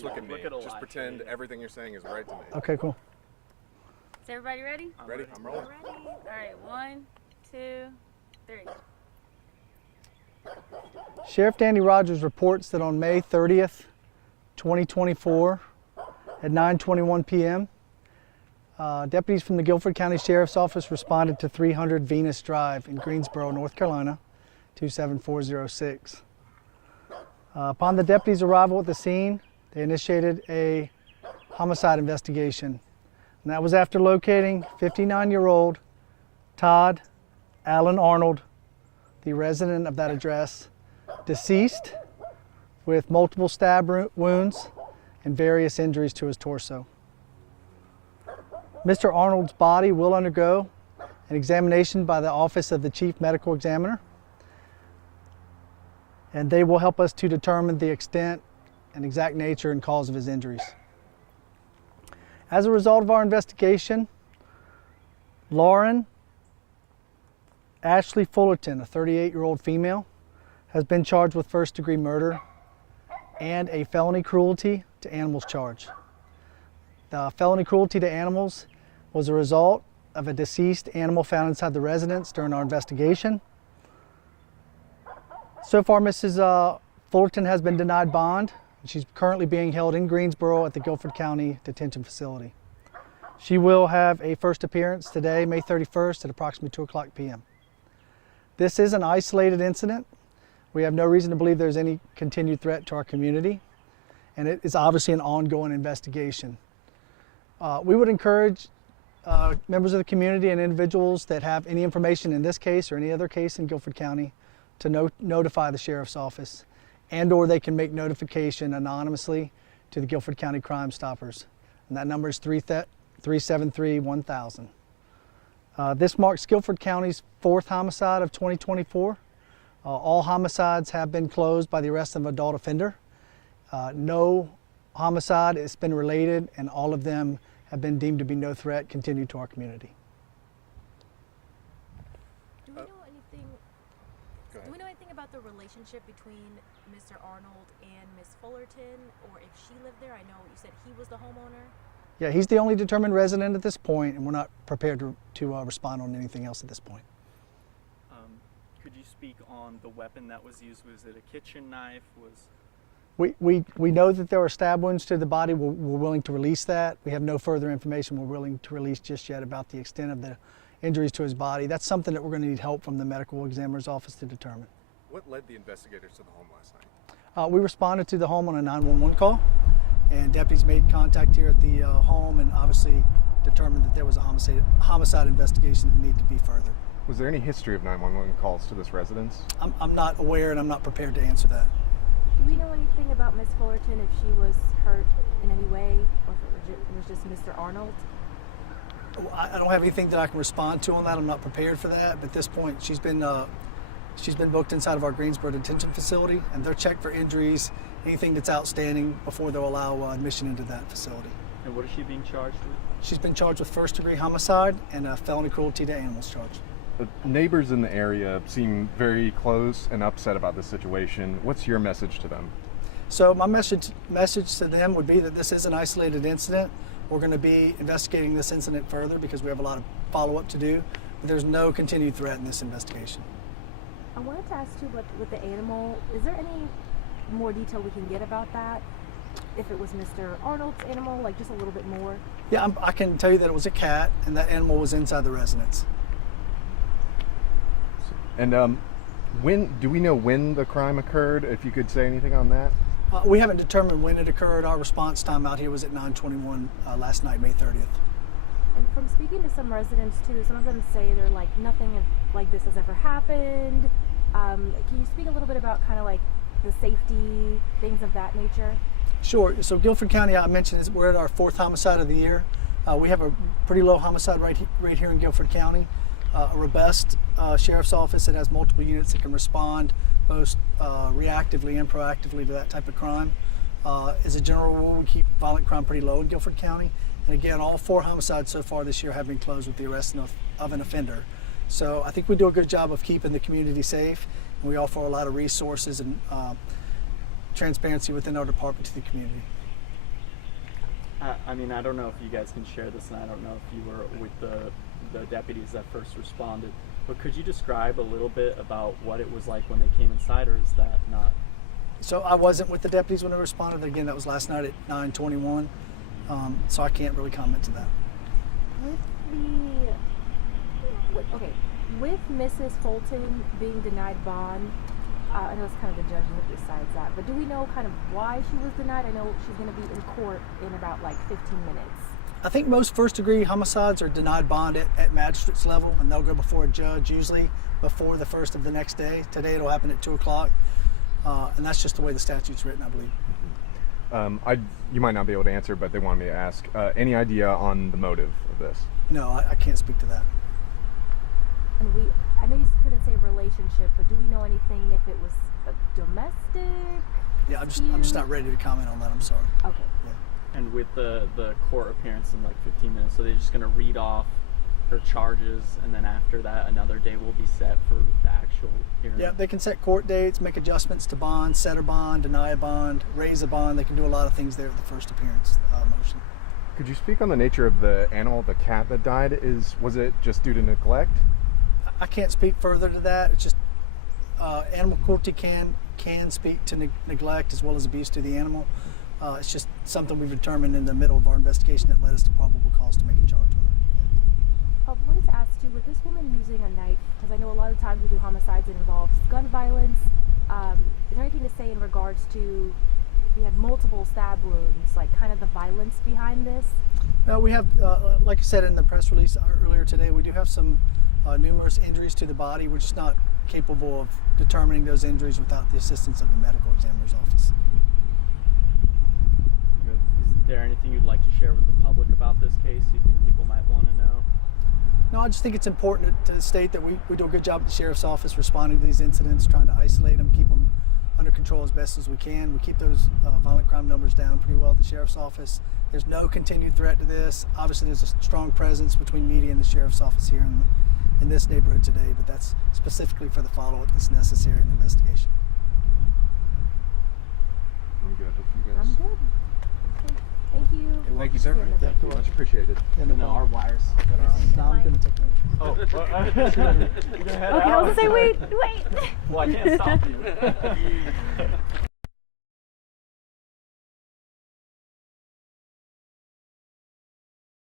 Just look at me. Just pretend everything you're saying is right to me. Okay, cool. Is everybody ready? Ready? I'm rolling. Ready? All right, 1, 2, 3. Sheriff Danny Rogers reports that on May 30th, 2024, at 9:21 p.m., deputies from the Guilford County Sheriff's Office responded to 300 Venus Drive in Greensboro, North Carolina, 27406. Upon the deputies' arrival at the scene, they initiated a homicide investigation. And that was after locating 59-year-old Todd Allen Arnold, the resident of that address, deceased with multiple stab wounds and various injuries to his torso. Mr. Arnold's body will undergo an examination by the Office of the Chief Medical Examiner, and they will help us to determine the extent and exact nature and cause of his injuries. As a result of our investigation, Lauren Ashley Fullerton, a 38-year-old female, has been charged with first-degree murder and a felony cruelty to animals charge. The felony cruelty to animals was a result of a deceased animal found inside the residence during our investigation. So far, Mrs. Fullerton has been denied bond. She's currently being held in Greensboro at the Guilford County Detention Facility. She will have a first appearance today, May 31st at approximately 2:00 p.m. This is an isolated incident. We have no reason to believe there's any continued threat to our community, and it is obviously an ongoing investigation. We would encourage members of the community and individuals that have any information in this case or any other case in Guilford County to notify the Sheriff's Office, and/or they can make notification anonymously to the Guilford County Crime Stoppers. And that number is 373-1000. This marks Guilford County's 4th homicide of 2024. All homicides have been closed by the arrest of an adult offender. No homicide has been related, and all of them have been deemed to be no threat continued to our community. Do we know anything about the relationship between Mr. Arnold and Miss Fullerton, or if she lived there? I know you said he was the homeowner. Yeah, he's the only determined resident at this point, and we're not prepared to respond on anything else at this point. Could you speak on the weapon that was used? Was it a kitchen knife? We know that there were stab wounds to the body. We're willing to release that. We have no further information we're willing to release just yet about the extent of the injuries to his body. That's something that we're going to need help from the medical examiner's office to determine. What led the investigators to the home last night? We responded to the home on a 911 call, and deputies made contact here at the home and obviously determined that there was a homicide investigation that needed to be furthered. Was there any history of 911 calls to this residence? I'm not aware, and I'm not prepared to answer that. Do we know anything about Miss Fullerton, if she was hurt in any way, or if it was just Mr. Arnold? I don't have anything that I can respond to on that. I'm not prepared for that. But at this point, she's been booked inside of our Greensboro detention facility, and they'll check for injuries, anything that's outstanding, before they'll allow admission into that facility. And what is she being charged with? She's been charged with first-degree homicide and a felony cruelty to animals charge. The neighbors in the area seem very close and upset about this situation. What's your message to them? So my message to them would be that this is an isolated incident. We're going to be investigating this incident further because we have a lot of follow-up to do, but there's no continued threat in this investigation. I wanted to ask too, with the animal, is there any more detail we can get about that? If it was Mr. Arnold's animal, like just a little bit more? Yeah, I can tell you that it was a cat, and that animal was inside the residence. And do we know when the crime occurred, if you could say anything on that? We haven't determined when it occurred. Our response time out here was at 9:21 last night, May 30th. And from speaking to some residents too, some of them say they're like, nothing like this has ever happened. Can you speak a little bit about kind of like the safety, things of that nature? Sure. So Guilford County, I mentioned, we're at our 4th homicide of the year. We have a pretty low homicide right here in Guilford County. A robust sheriff's office that has multiple units that can respond both reactively and proactively to that type of crime. As a general rule, we keep violent crime pretty low in Guilford County. And again, all 4 homicides so far this year have been closed with the arrest of an offender. So I think we do a good job of keeping the community safe, and we offer a lot of resources and transparency within our department to the community. I mean, I don't know if you guys can share this, and I don't know if you were with the deputies that first responded, but could you describe a little bit about what it was like when they came inside, or is that not? So I wasn't with the deputies when they responded. Again, that was last night at 9:21. So I can't really comment to that. With Mrs. Fulton being denied bond, I know it's kind of the judge that decides that, but do we know kind of why she was denied? I know she's going to be in court in about like 15 minutes. I think most first-degree homicides are denied bond at magistrate's level, and they'll go before a judge, usually before the first of the next day. Today it'll happen at 2 o'clock, and that's just the way the statute's written, I believe. You might not be able to answer, but they wanted me to ask. Any idea on the motive of this? No, I can't speak to that. And I know you couldn't say relationship, but do we know anything if it was a domestic? Yeah, I'm just not ready to comment on that. I'm sorry. Okay. Yeah. And with the court appearance in like 15 minutes, so they're just going to read off her charges, and then after that, another day will be set for the actual hearing. Yeah, they can set court dates, make adjustments to bond, set a bond, deny a bond, raise a bond. They can do a lot of things there at the first appearance motion. Could you speak on the nature of the animal, the cat that died? Was it just due to neglect? I can't speak further to that. It's just animal cruelty can speak to neglect as well as abuse to the animal. It's just something we've determined in the middle of our investigation that led us to probable cause to make a charge on it. I wanted to ask too, with this woman using a knife, because I know a lot of times we do homicides that involves gun violence. Is there anything to say in regards to if you had multiple stab wounds, like kind of the violence behind this? No, we have, like I said in the press release earlier today, we do have some numerous injuries to the body. We're just not capable of determining those injuries without the assistance of the medical examiner's office. Is there anything you'd like to share with the public about this case you think people might want to know? No, I just think it's important to state that we do a good job at the sheriff's office responding to these incidents, trying to isolate them, keep them under control as best as we can. We keep those violent crime numbers down pretty well at the sheriff's office. There's no continued threat to this. Obviously, there's a strong presence between media and the sheriff's office here in this neighborhood today, but that's specifically for the follow-up that's necessary in the investigation. I'm good with you guys. I'm good. Okay. Thank you. Thank you, sir. Yeah, no Much appreciated. Yeah, no No, our problem. wires. No, I'm going to take that. Oh, Okay, I was gonna say, wait. Well, I can't stop you.